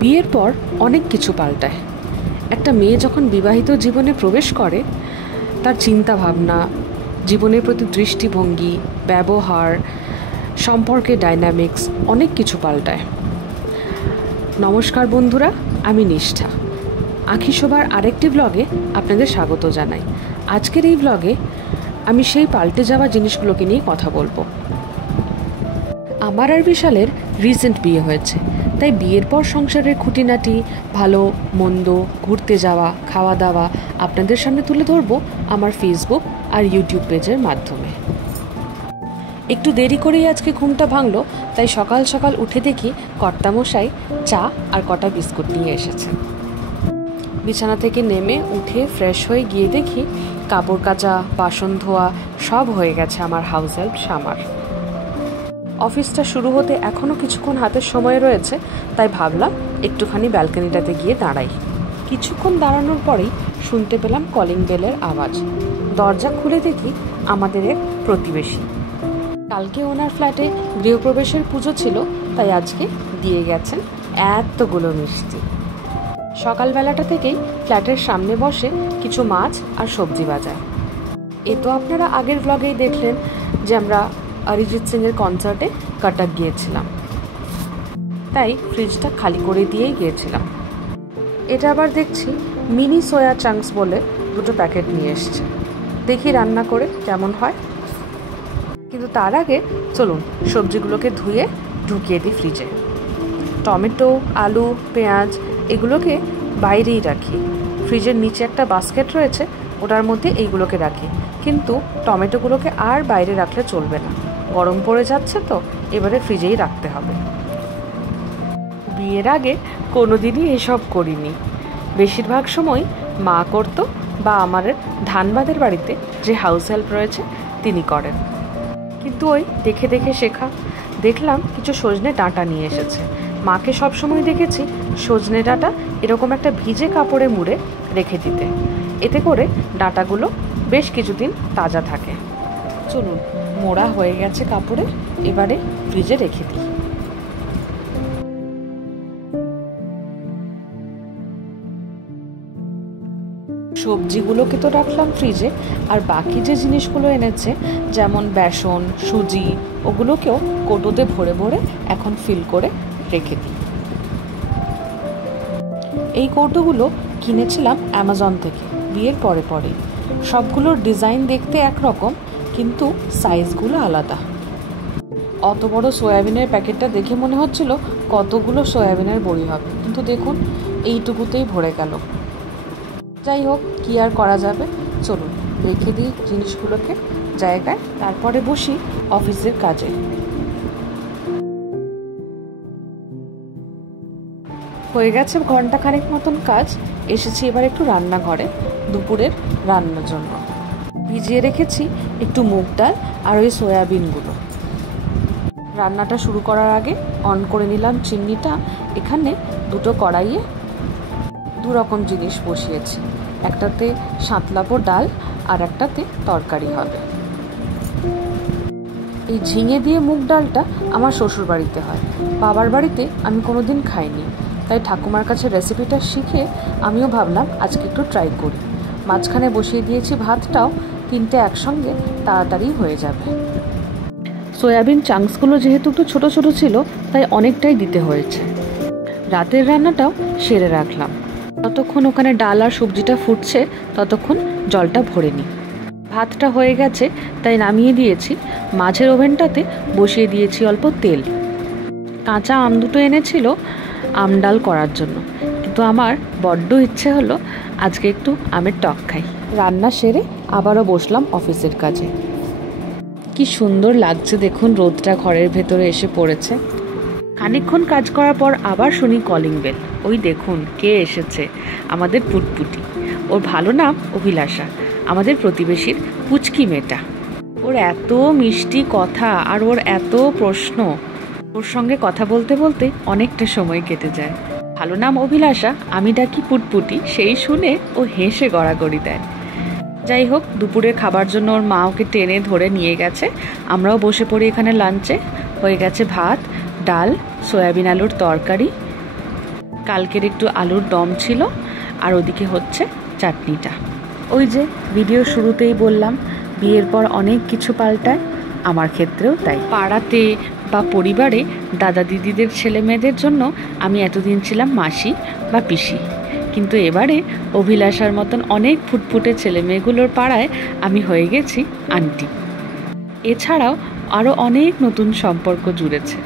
বিয়ের পর অনেক কিছু পাল্টায়। একটা মেয়ে যখন বিবাহিত জীবনে প্রবেশ করে, তার চিন্তা ভাবনা, জীবনের প্রতি দৃষ্টিভঙ্গি, ব্যবহার, সম্পর্কের ডাইনামিক্স অনেক কিছু পাল্টায়। নমস্কার বন্ধুরা, আমি নিষ্ঠা। আঁখি শোভার আরেকটি ব্লগে আপনাদের স্বাগত জানাই। আজকের এই ব্লগে আমি সেই পাল্টে যাওয়া জিনিসগুলোকে নিয়ে কথা বলবো। আমার আর বিশালের রিসেন্ট বিয়ে হয়েছে, তাই বিয়ের পর সংসারের খুঁটিনাটি, ভালো মন্দ, ঘুরতে যাওয়া, খাওয়া দাওয়া আপনাদের সামনে তুলে ধরবো আমার ফেসবুক আর ইউটিউব পেজের মাধ্যমে। একটু দেরি করেই আজকে ঘুমটা ভাঙলো, তাই সকাল সকাল উঠে দেখি কর্তামশাই চা আর কটা বিস্কুট নিয়ে এসেছেন। বিছানা থেকে নেমে উঠে ফ্রেশ হয়ে গিয়ে দেখি কাপড় কাচা, বাসন ধোয়া সব হয়ে গেছে আমার হাউস হেল্প শামার। অফিসটা শুরু হতে এখনও কিছুক্ষণ হাতের সময় রয়েছে, তাই ভাবলাম একটুখানি ব্যালকনিটাতে গিয়ে দাঁড়াই। কিছুক্ষণ দাঁড়ানোর পরেই শুনতে পেলাম কলিং বেলের আওয়াজ। দরজা খুলে দেখি আমাদের এক প্রতিবেশী। কালকে ওনার ফ্ল্যাটে গৃহপ্রবেশের পুজো ছিল, তাই আজকে দিয়ে গেছেন এতগুলো মিষ্টি। সকালবেলাটা থেকেই ফ্ল্যাটের সামনে বসে কিছু মাছ আর সবজি বাজায়। এ তো আপনারা আগের ব্লগেই দেখলেন যে আমরা অরিজিৎ সিংয়ের কনসার্টে কটক গিয়েছিলাম, তাই ফ্রিজটা খালি করে দিয়েই গিয়েছিলাম। এটা আবার দেখছি মিনি সোয়া চাংস বলে দুটো প্যাকেট নিয়ে এসছে। দেখি রান্না করে কেমন হয়। কিন্তু তার আগে চলুন সবজিগুলোকে ধুয়ে ঢুকিয়ে দিই ফ্রিজে। টমেটো, আলু, পেঁয়াজ এগুলোকে বাইরেই রাখি। ফ্রিজের নিচে একটা বাস্কেট রয়েছে, ওটার মধ্যে এইগুলোকে রাখি। কিন্তু টমেটোগুলোকে আর বাইরে রাখলে চলবে না, গরম পড়ে যাচ্ছে তো, এবারে ফ্রিজেই রাখতে হবে। বিয়ের আগে কোনোদিনই এসব করিনি। বেশিরভাগ সময় মা করতো বা আমার ধানবাদের বাড়িতে যে হাউস হেল্প রয়েছে তিনি করেন। কিন্তু ওই দেখে দেখে শেখা। দেখলাম কিছু সজনে ডাঁটা নিয়ে এসেছে। মাকে সবসময় দেখেছি সজনে ডাঁটা এরকম একটা ভিজে কাপড়ে মুড়ে রেখে দিতে, এতে করে ডাঁটাগুলো বেশ কিছুদিন তাজা থাকে। চলুন, মোড়া হয়ে গেছে কাপড়ে, এবারে ফ্রিজে রেখে দিই। সবজিগুলোকে তো রাখলাম ফ্রিজে, আর বাকি যে জিনিসগুলো এনেছে যেমন বেসন, সুজি, ওগুলোকেও কৌটোতে ভরে ভরে এখন ফিল করে রেখে দিই। এই কৌটোগুলো কিনেছিলাম অ্যামাজন থেকে বিয়ের পরে পরে। সবগুলোর ডিজাইন দেখতে একরকম, কিন্তু সাইজগুলো আলাদা। অত বড় সয়াবিনের প্যাকেটটা দেখে মনে হচ্ছিল কতগুলো সয়াবিনের বড়ি হবে, কিন্তু দেখুন এইটুকুতেই ভরে গেল। যাই হোক, কি আর করা যাবে, চলুন রেখে দিই জিনিসগুলোকে জায়গায়, তারপরে বসি অফিসের কাজে। হয়ে গেছে ঘন্টাখানেক মতন কাজ, এসেছি এবার একটু রান্নাঘরে দুপুরের রান্নার জন্য। ভিজিয়ে রেখেছি একটু মুগ ডাল আর ওই সয়াবিনগুলো। রান্নাটা শুরু করার আগে অন করে নিলাম চিমনিটা। এখানে দুটো কড়াইয়ে দু রকম জিনিস বসিয়েছি, একটাতে সাঁতলাবো ডাল আর একটাতে তরকারি হবে। এই ঝিঙে দিয়ে মুগ ডালটা আমার শ্বশুর বাড়িতে হয়, বাবার বাড়িতে আমি কোনোদিন খাইনি, তাই ঠাকুমার কাছে রেসিপিটা শিখে আমিও ভাবলাম আজকে একটু ট্রাই করি। মাঝখানে বসিয়ে দিয়েছি ভাতটাও, তিনটে একসঙ্গে তাড়াতাড়ি হয়ে যাবে। সয়াবিন চাংসগুলো যেহেতু একটু ছোটো ছোটো ছিল, তাই অনেকটাই দিতে হয়েছে। রাতের রান্নাটাও সেরে রাখলাম। ততক্ষণ ওখানে ডাল আর সবজিটা ফুটছে, ততক্ষণ জলটা ভরে নিই। ভাতটা হয়ে গেছে, তাই নামিয়ে দিয়েছি। মাঝের ওভেনটাতে বসিয়ে দিয়েছি অল্প তেল। কাঁচা আম দুটো এনেছিল আম ডাল করার জন্য, কিন্তু আমার বড্ড ইচ্ছে হলো আজকে একটু আমের টক খাই। রান্না সেরে আবারও বসলাম অফিসের কাজে। কি সুন্দর লাগছে দেখুন, রোদটা ঘরের ভেতরে এসে পড়েছে। খানিকক্ষণ কাজ করার পর আবার শুনি কলিং বেল। ওই দেখুন কে এসেছে, আমাদের পুটপুটি। ওর ভালো নাম অভিলাষা, আমাদের প্রতিবেশীর পুচকি মেয়েটা। ওর এত মিষ্টি কথা আর ওর এত প্রশ্ন, ওর সঙ্গে কথা বলতে বলতে অনেকটা সময় কেটে যায়। ভালো নাম অভিলাষা, আমি ডাকি পুটপুটি, সেই শুনে ও হেসে গড়াগড়ি দেয়। যাই হোক, দুপুরের খাবার জন্য ওর মা ওকে টেনে ধরে নিয়ে গেছে। আমরাও বসে পড়ি এখানে লাঞ্চে। হয়ে গেছে ভাত, ডাল, সয়াবিন আলুর তরকারি, কালকের একটু আলুর দম ছিল, আর ওদিকে হচ্ছে চাটনিটা। ওই যে ভিডিও শুরুতেই বললাম, বিয়ের পর অনেক কিছু পাল্টায়, আমার ক্ষেত্রেও তাই। পাড়াতে বা পরিবারে দাদা দিদিদের ছেলে মেয়েদের জন্য আমি এতদিন ছিলাম মাসি বা পিসি, কিন্তু এবারে অভিলাষার মতন অনেক ফুটফুটে ছেলে মেয়েগুলোর পাড়ায় আমি হয়ে গেছি আন্টি। এছাড়াও আরও অনেক নতুন সম্পর্ক জুড়েছে,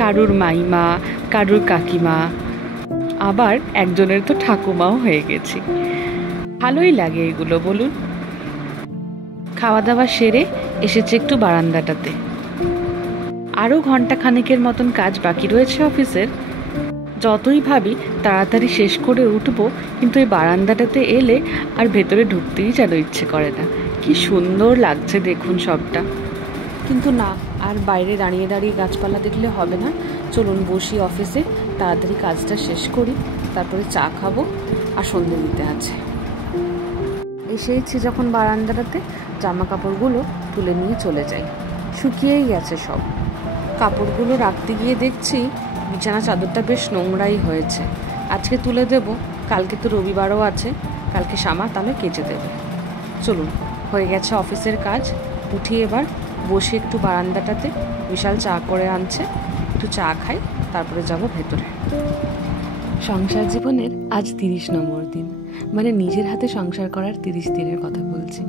কারুর মাইমা, কারুর কাকিমা, আবার একজনের তো ঠাকুমাও হয়ে গেছি। ভালোই লাগে এগুলো, বলুন। খাওয়া দাওয়া সেরে এসেছে একটু বারান্দাটাতে। আরও ঘন্টাখানেকের মতন কাজ বাকি রয়েছে অফিসের। যতই ভাবি তাড়াতাড়ি শেষ করে উঠবো, কিন্তু এই বারান্দাটাতে এলে আর ভেতরে ঢুকতেই যেন ইচ্ছে করে না। কি সুন্দর লাগছে দেখুন সবটা। কিন্তু না, আর বাইরে দাঁড়িয়ে দাঁড়িয়ে গাছপালা দেখলে হবে না। চলুন বসি অফিসে, তাড়াতাড়ি কাজটা শেষ করি, তারপরে চা খাবো, আর সন্ধে দিতে আছে। এসেইছি যখন বারান্দাটাতে, জামা কাপড়গুলো তুলে নিয়ে চলে যাই। শুকিয়েই গেছে সব। কাপড়গুলো রাখতে গিয়ে দেখছি বিছানা চাদরটা বেশ নোংরাই হয়েছে। আজকে তুলে দেব, কালকে তো রবিবারও আছে, কালকে শামা তাহলে কেচে দেবে। চলুন, হয়ে গেছে অফিসের কাজ, উঠি এবার, বসে একটু বারান্দাটাতে। বিশাল চা করে আনছে, একটু চা খাই, তারপরে যাব ভেতরে। সংসার জীবনের আজ 30 নম্বর দিন, মানে নিজের হাতে সংসার করার 30 দিনের কথা বলছি।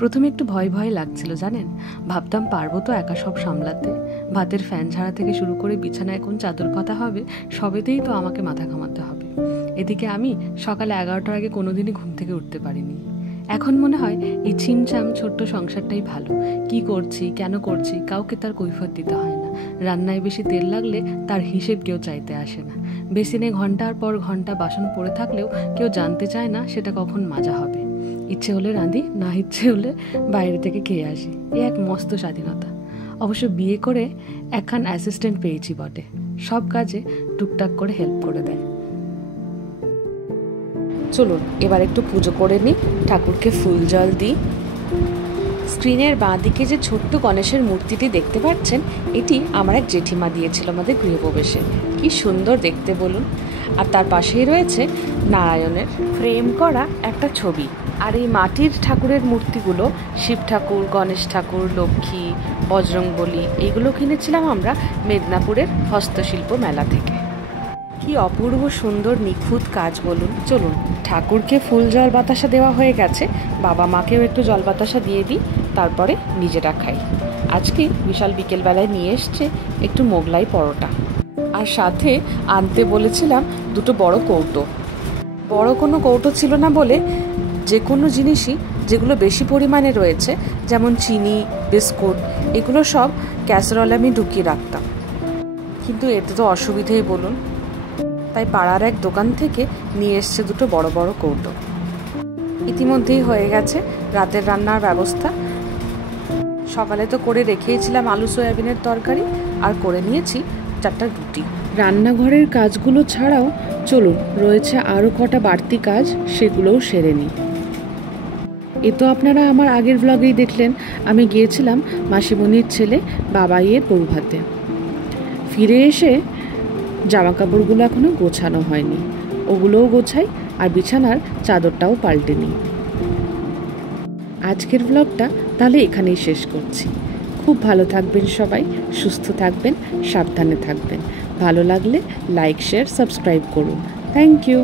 প্রথমে একটু ভয় ভয় লাগছিল জানেন, ভাবতাম পারবো তো একা সব সামলাতে। ভাতের ফ্যান ছাড়া থেকে শুরু করে বিছানায় কোন চাদর পাতা হবে, সবেতেই তো আমাকে মাথা ঘামাতে হবে। এদিকে আমি সকাল 11টার আগে কোনোদিনই ঘুম থেকে উঠতে পারিনি। এখন মনে হয় এই ছিমছাম ছোট্ট সংসারটাই ভালো। কি করছি, কেন করছি, কাউকে তার কৈফিয়ত দিতে হয় না। রান্নায় বেশি তেল লাগলে তার হিসেব কেউ চাইতে আসে না। বেসিনে ঘন্টার পর ঘন্টা বাসন পড়ে থাকলেও কেউ জানতে চায় না সেটা কখন মাজা হবে। ইচ্ছে হলে রাঁধি, না ইচ্ছে হলে বাইরে থেকে খেয়ে আসি। এ এক মস্ত স্বাধীনতা। অবশ্য বিয়ে করে একখান অ্যাসিস্ট্যান্ট পেয়েছি বটে, সব কাজে টুকটাক করে হেল্প করে দেয়। চলুন এবার একটু পুজো করে নিই, ঠাকুরকে ফুল জল দিই। স্ক্রিনের বাঁ দিকে যে ছোট্ট গণেশের মূর্তিটি দেখতে পাচ্ছেন, এটি আমার এক জেঠিমা দিয়েছিল আমাদের গৃহপ্রবেশে। কি সুন্দর দেখতে বলুন। আর তার পাশেই রয়েছে নারায়ণের ফ্রেম করা একটা ছবি। আর এই মাটির ঠাকুরের মূর্তিগুলো শিব ঠাকুর, গণেশ ঠাকুর, লক্ষ্মী, বজরংবলী, এইগুলো কিনেছিলাম আমরা মেদিনীপুরের হস্তশিল্প মেলা থেকে। কি অপূর্ব সুন্দর নিখুঁত কাজ বলুন। চলুন, ঠাকুরকে ফুল জল বাতাসা দেওয়া হয়ে গেছে, বাবা মাকেও একটু জল বাতাসা দিয়ে দিই, তারপরে নিজেরা খাই। আজকে বিশাল বিকেলবেলায় নিয়ে এসছে একটু মোগলাই পরোটা, আর সাথে আনতে বলেছিলাম দুটো বড় কৌটো। বড় কোনো কৌটো ছিল না বলে যে কোনো জিনিসই যেগুলো বেশি পরিমাণে রয়েছে, যেমন চিনি, বিস্কুট, এগুলো সব ক্যাসারোলে আমি ঢুকিয়ে রাখতাম। কিন্তু এতে তো অসুবিধেই বলুন, তাই পাড়ার এক দোকান থেকে নিয়ে এসছে দুটো বড় বড় কৌটো। ইতিমধ্যেই হয়ে গেছে রাতের রান্নার ব্যবস্থা। সকালে তো করে রেখেইছিলাম আলু সয়াবিনের তরকারি, আর করে নিয়েছি 4টা রুটি। রান্নাঘরের কাজগুলো ছাড়াও চলুন রয়েছে আরও কটা বাড়তি কাজ, সেগুলোও সেরে নিই। এ তো আপনারা আমার আগের ব্লগেই দেখলেন, আমি গিয়েছিলাম মাসিমণির ছেলে বাবাইয়ের বৌভাতে। ফিরে এসে জামা কাপড়গুলো এখনও গোছানো হয়নি, ওগুলোও গোছাই, আর বিছানার চাদরটাও পাল্টে নিই। আজকের ব্লগটা তাহলে এখানেই শেষ করছি। খুব ভালো থাকবেন সবাই, সুস্থ থাকবেন, সাবধানে থাকবেন। ভালো লাগলে লাইক, শেয়ার, সাবস্ক্রাইব করুন। Thank you.